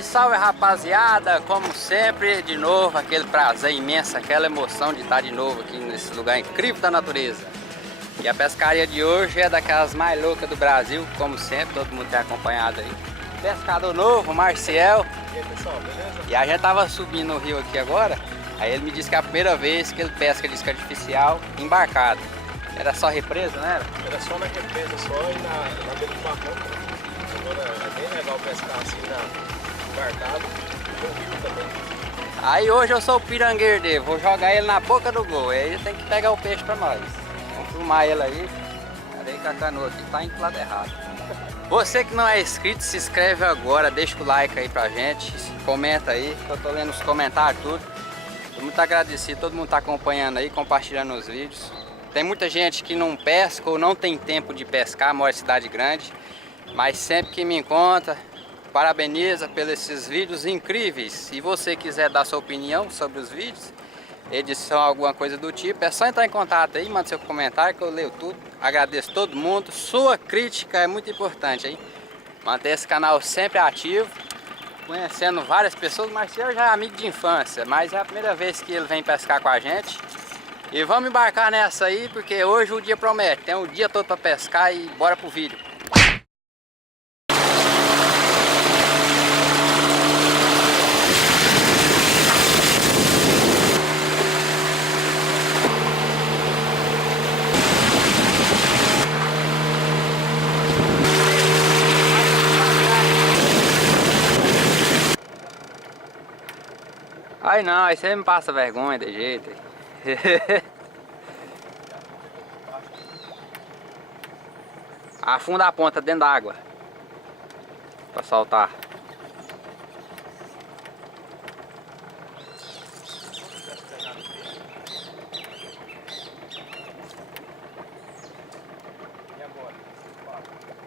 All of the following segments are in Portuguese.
Salve, salve rapaziada, como sempre, de novo, aquele prazer imenso, aquela emoção de estar de novo aqui nesse lugar incrível da natureza. E a pescaria de hoje é daquelas mais loucas do Brasil, como sempre, todo mundo tem acompanhado aí. Pescador novo, Marciel. E aí pessoal, beleza? E a gente tava subindo no rio aqui agora, aí ele me disse que é a primeira vez que ele pesca disco artificial embarcado. Era só represa, não era? Era só na represa só e na beira do barranco. Agora é bem legal pescar assim embarcado, no rio também. Aí hoje eu sou o pirangueiro dele, vou jogar ele na boca do gol, aí ele tem que pegar o peixe pra nós. Vamos filmar ele aí. Peraí que a canoa aqui tá indo pro lado errado. Você que não é inscrito, se inscreve agora, deixa o like aí pra gente, comenta aí, que eu tô lendo os comentários tudo. Tô muito agradecido, todo mundo tá acompanhando aí, compartilhando os vídeos. Tem muita gente que não pesca ou não tem tempo de pescar, mora em cidade grande, mas sempre que me encontra, parabeniza pelos esses vídeos incríveis. Se você quiser dar sua opinião sobre os vídeos, edição, alguma coisa do tipo, é só entrar em contato aí, manda seu comentário que eu leio tudo. Agradeço todo mundo, sua crítica é muito importante, hein? Manter esse canal sempre ativo, conhecendo várias pessoas. O Marcelo já é amigo de infância, mas é a primeira vez que ele vem pescar com a gente. E vamos embarcar nessa aí, porque hoje o dia promete, tem o dia todo para pescar e bora pro vídeo. Aí não, aí você me passa vergonha de jeito. Afunda a ponta dentro da água pra soltar.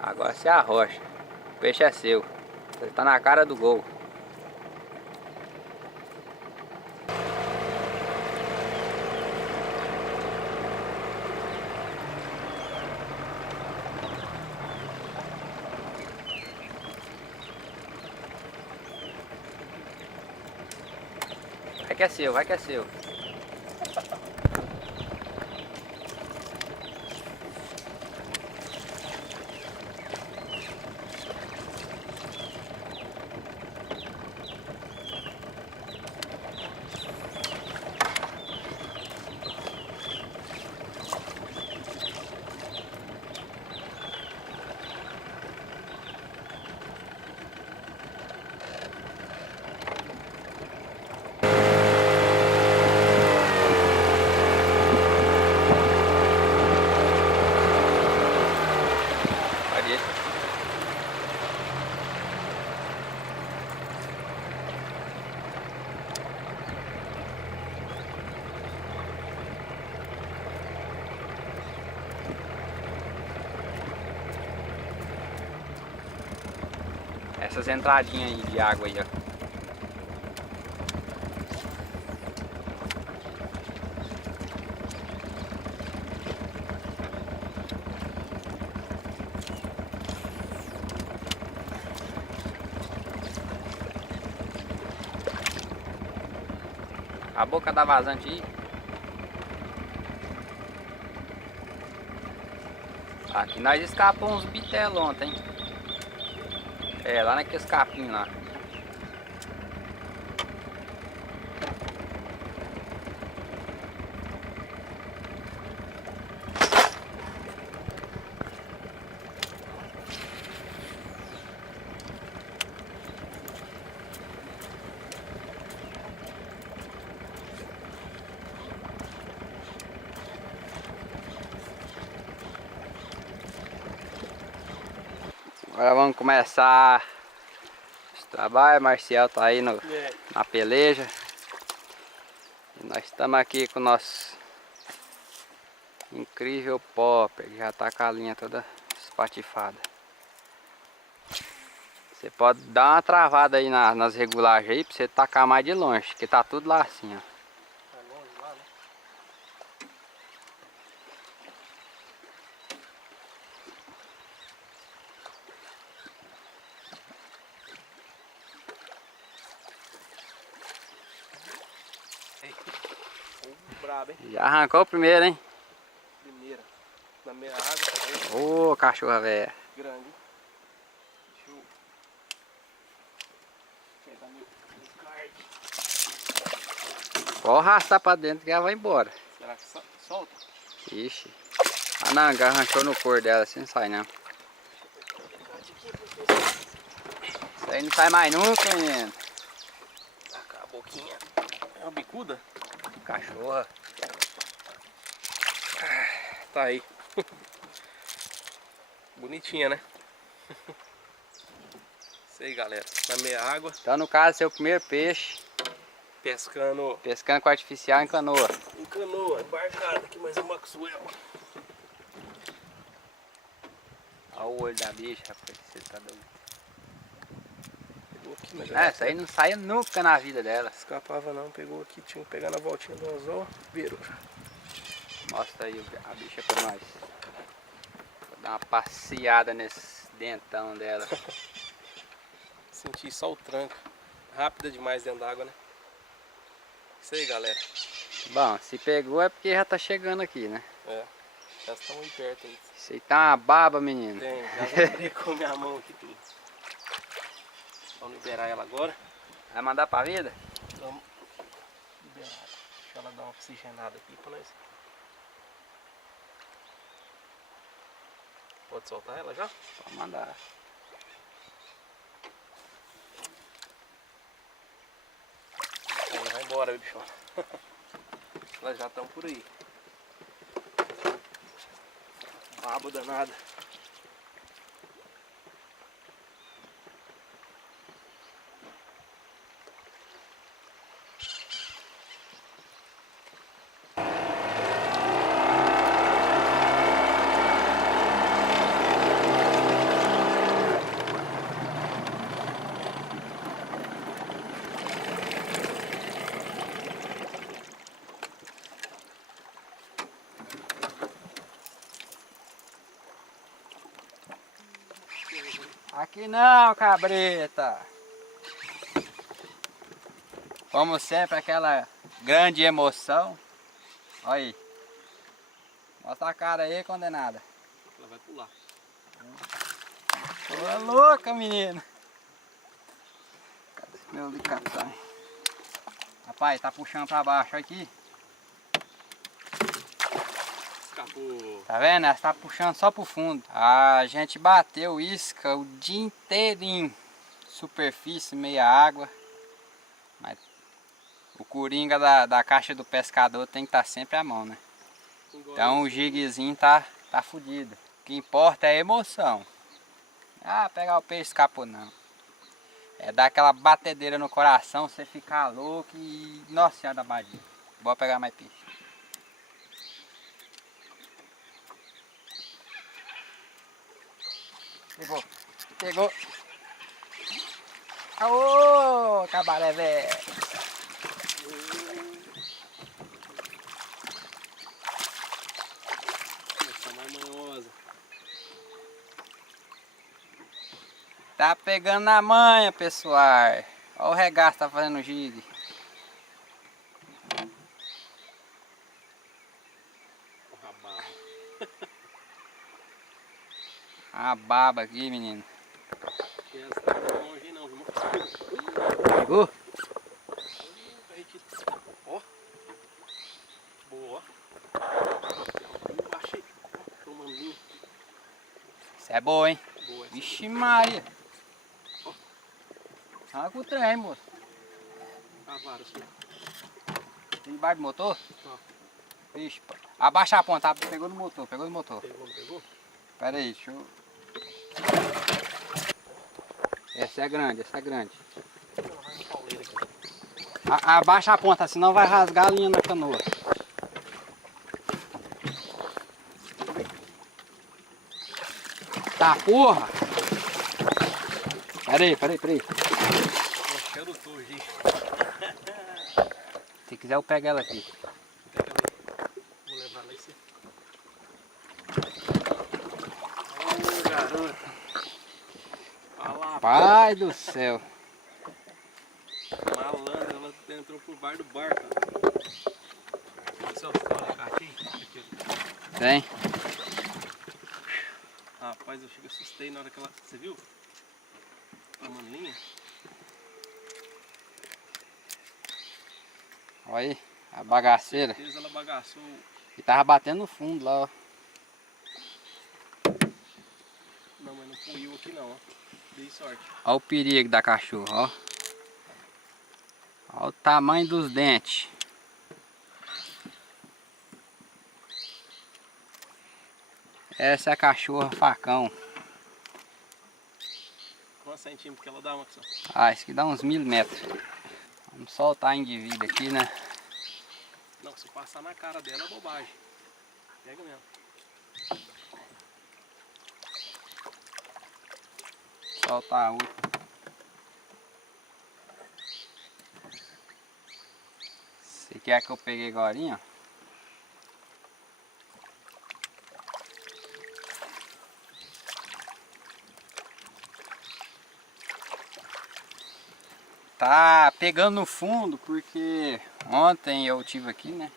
Agora você arrocha. O peixe é seu. Ele tá na cara do gol. Vai que é seu, vai que é seu. Essas entradinhas aí de água aí, ó. A boca da vazante aí. Aqui nós escapamos uns bitelos ontem. É, lá naqueles capinhos lá. Agora vamos começar os trabalhos. Marcial tá aí na peleja. E nós estamos aqui com o nosso incrível popper. Já tá com a linha toda espatifada. Você pode dar uma travada aí nas regulagens aí pra você tacar mais de longe, que tá tudo lá assim, ó. Tá longe lá, né? brabo, hein? Já arrancou o primeiro, hein? Primeira. Na minha água também. Ô, cachorra velha. Grande. Deixa eu pegar meu card. Pode arrastar pra dentro que ela vai embora. Será que solta? Ixi. A nanga arranchou no cor dela, assim não sai não. Isso aí não sai mais nunca, menino. Tacar a boquinha. É uma bicuda? Cachorra. Tá aí. Bonitinha, né? Isso aí, galera. Na meia água. Então, no caso, seu primeiro peixe. Pescando Pescando com artificial em canoa. em canoa, embarcada. Aqui mais um Maxwell. Olha o olho da bicha, rapaz. Você tá doido. Pegou aqui, mas Essa aí não saia nunca na vida dela. escapava não, pegou aqui, tinha que pegar na voltinha do anzol, virou. Mostra aí a bicha pra nós. Vou dar uma passeada nesse dentão dela. Senti só o tranco. Rápida demais dentro d'água, né? Isso aí, galera. Bom, se pegou é porque já tá chegando aqui, né? É, elas estão aí perto aí. Isso aí tá uma baba, menino. Tem, já brecou minha mão aqui tudo. Vamos liberar ela agora. Vai mandar pra vida? Vamos liberar. Deixa ela dar uma oxigenada aqui pra nós. Pode soltar ela já? Pode mandar. Aí, vai embora, bichão. Elas já estão por aí. Babo danada. Aqui não, cabreta. Como sempre, aquela grande emoção. Olha aí. Mostra a cara aí, condenada. Ela vai pular. Ô, louca, menina. Cadê meu alicate? Rapaz, tá puxando pra baixo aqui. Escapou. Tá vendo? Ela tá puxando só pro fundo. A gente bateu isca o dia inteirinho. Superfície, meia água. Mas o coringa da caixa do pescador tem que estar sempre à mão, né? Então o jiguezinho tá fudido. O que importa é a emoção. Ah, pegar o peixe escapou não. É dar aquela batedeira no coração, você ficar louco e... Nossa Senhora da Badia. Bora pegar mais peixe. Pegou. Pegou. Aô, cabaré velho. Essa mais manhosa. Tá pegando na manha, pessoal. Olha o regaço tá fazendo gigue. O rabado. A baba aqui, menino. Essa tá longe não, viu? Pegou? Ó. Boa. Achei. Tomandinho. Isso é boa, hein? Boa. Vixe Maria. Arranca o trem, moço. Ah, vários. Tem debaixo do motor? Tá. Vixe, pô. Abaixa a ponta. Pegou no motor, pegou no motor. Pegou? Pera aí, deixa eu... Essa é grande, essa é grande. Abaixa a ponta, senão vai rasgar a linha na canoa. Tá, porra! Pera aí. Cheiro do turgi. Se quiser eu pego ela aqui. Vou levar lá em cima. Ô, garoto. Olha lá, Pai do céu. malandra, ela entrou pro bar do barco. Tem. Rapaz, eu chego assustei na hora que ela... Você viu? A maninha. Olha aí, a bagaceira. Com certeza ela bagaçou. E tava batendo no fundo lá, ó. Não, mas não puiu aqui não, ó. Dei sorte. Olha o perigo da cachorra, ó. Olha o tamanho dos dentes. Essa é a cachorra facão. Quantos centímetros que ela dá, Maxão? Ah, isso aqui dá uns 1000 metros. Vamos soltar a indivíduo aqui, né? Não, se passar na cara dela é bobagem. Pega mesmo. Soltar a outra. Esse aqui é a que eu peguei agora, ó. Tá pegando no fundo porque ontem eu tive aqui, né?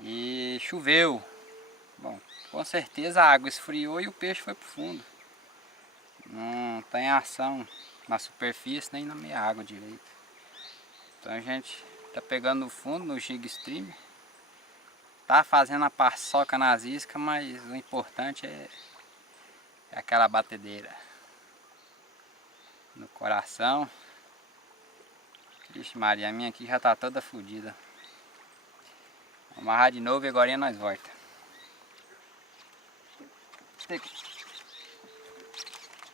E choveu. Bom, com certeza a água esfriou e o peixe foi pro fundo. Não tem ação na superfície nem na meia água direito. Então a gente tá pegando no fundo no jig stream. Tá fazendo a paçoca nas iscas, mas o importante é aquela batedeira no coração. Vixe Maria, a minha aqui já tá toda fodida. Vamos amarrar de novo e agora nós volta.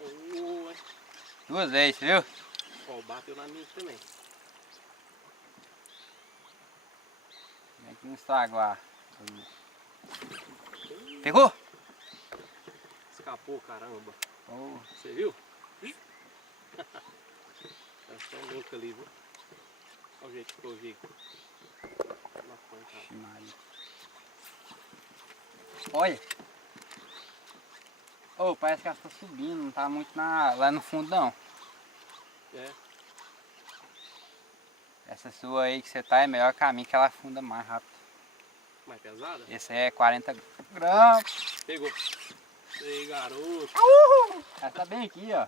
Oi. 2 vezes, viu? Ó, bateu na minha também. Vem aqui no estraguar. Pegou? Escapou, caramba. Oh. Você viu? Elas tão loucas ali, viu? Olha o jeito que eu vi. Na ponta. Vixe Maria. Olha. Oh, parece que ela está subindo, não tá muito lá no fundo não. É. Essa sua aí que você tá é melhor que a minha, que ela afunda mais rápido. Mais pesada? Esse aí é 40 gramas. Pegou. Ei, garoto. Ela tá bem aqui, ó.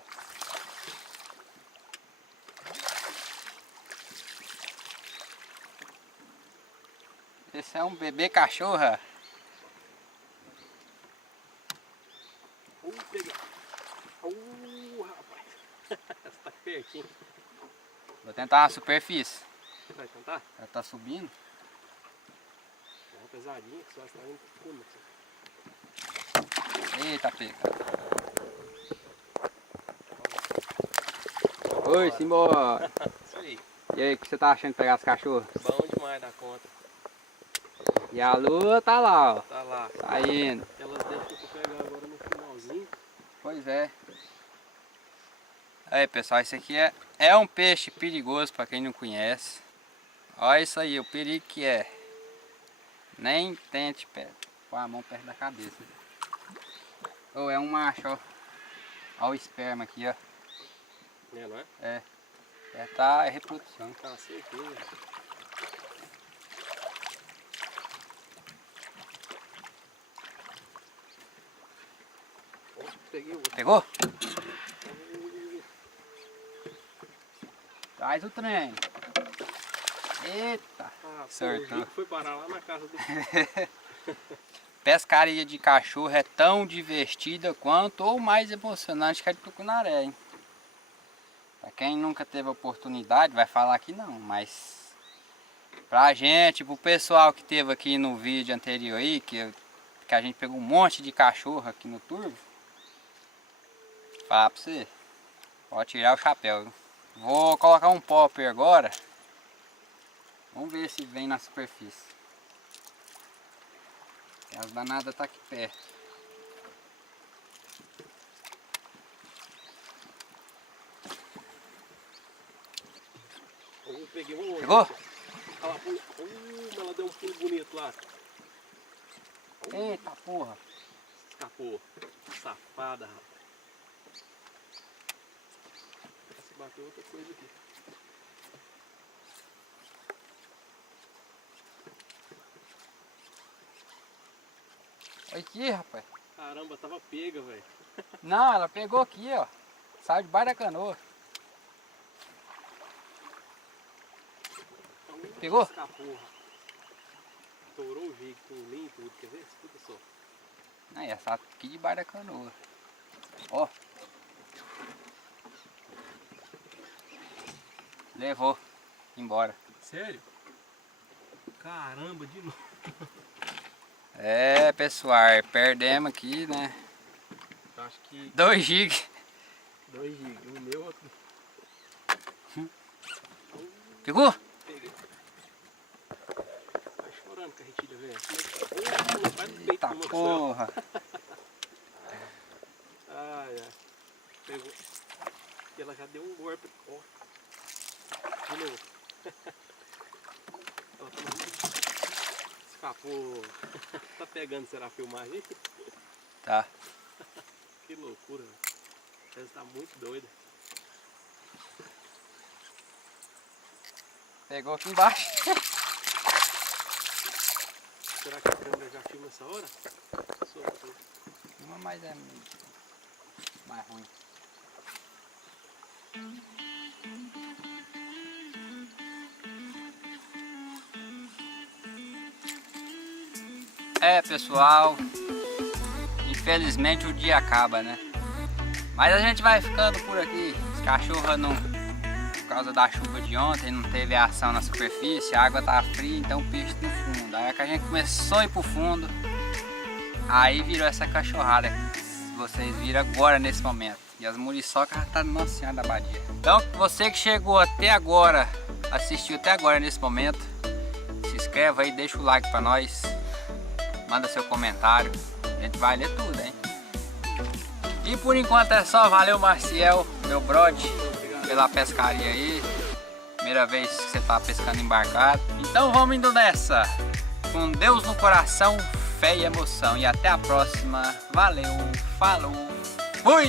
Esse é um bebê cachorra. Peguei. Rapaz. Essa tá pertinho. Vou tentar na superfície. Vai tentar? Ela tá subindo. É uma pesadinha que só está indo pro fundo. Eita, pega. Oi, simbora. Isso aí. E aí, o que você tá achando de pegar as cachorras? Bom demais da conta. E a lua tá lá, ó. Tá lá. Tá indo. Elas deixam eu pegar agora no finalzinho. Pois é. Aí, pessoal, esse aqui é um peixe perigoso para quem não conhece. Olha isso aí, o perigo que é. Nem tente pôr a mão perto da cabeça. Oh, é um macho, ó. Olha o esperma aqui, ó. É, não é? É. É reprodução. Tá, certeza. Peguei o outro. Pegou? Traz o trem. Eita. Acertou. Foi parar lá na casa do... Pescaria de cachorro é tão divertida quanto ou mais emocionante que a de tucunaré, hein? Pra quem nunca teve oportunidade vai falar que não, mas pra gente, pro pessoal que teve aqui no vídeo anterior aí, que a gente pegou um monte de cachorro aqui no turvo, falar pra você, pode tirar o chapéu, viu? Vou colocar um popper agora. Vamos ver se vem na superfície. As danadas tá aqui perto. Eu peguei um. Pegou? Ela deu um pulo bonito lá. Eita porra. Escapou. Safada, rapaz. Se bateu outra coisa aqui. Aqui, rapaz. Caramba, tava pega, velho. Não, ela pegou aqui, ó. Saiu debaixo da canoa. Pegou? Escapou. Estourou o jigue com o linho e tudo, quer ver? Escuta só. Não, essa aqui debaixo da canoa. Ó. Levou. Embora. Sério? Caramba, de novo. É, pessoal, perdemos aqui, né? Acho que 2 GB. 2 gigas, um meu, outro. Pegou? Peguei. Vai chorando, carretilha, velho. Vai no peito Eita do Marcelo. porra. Ai, ai. Pegou. E ela já deu um golpe. Ó. De novo. Ela tá muito... Escapou. Tá pegando, será a filmagem? Tá. Que loucura, velho. Ela tá muito doida. Pegou aqui embaixo. Será que a câmera já filma essa hora? Soltou. Uma mais é mais ruim. É, pessoal, infelizmente o dia acaba, né? Mas a gente vai ficando por aqui. Os cachorros não, por causa da chuva de ontem, não teve ação na superfície, a água tá fria, então o peixe no fundo. Aí que a gente começou a ir pro fundo, aí virou essa cachorrada que vocês viram agora nesse momento. E as muriçocas já tá Nossa Senhora da Badia. Então, você que chegou até agora, assistiu até agora nesse momento, se inscreve aí, deixa o like pra nós, manda seu comentário, a gente vai ler tudo, hein? E por enquanto é só, valeu Marciel, meu brode, pela pescaria aí. Primeira vez que você tá pescando embarcado. Então vamos indo nessa. Com Deus no coração, fé e emoção. E até a próxima. Valeu, falou, fui!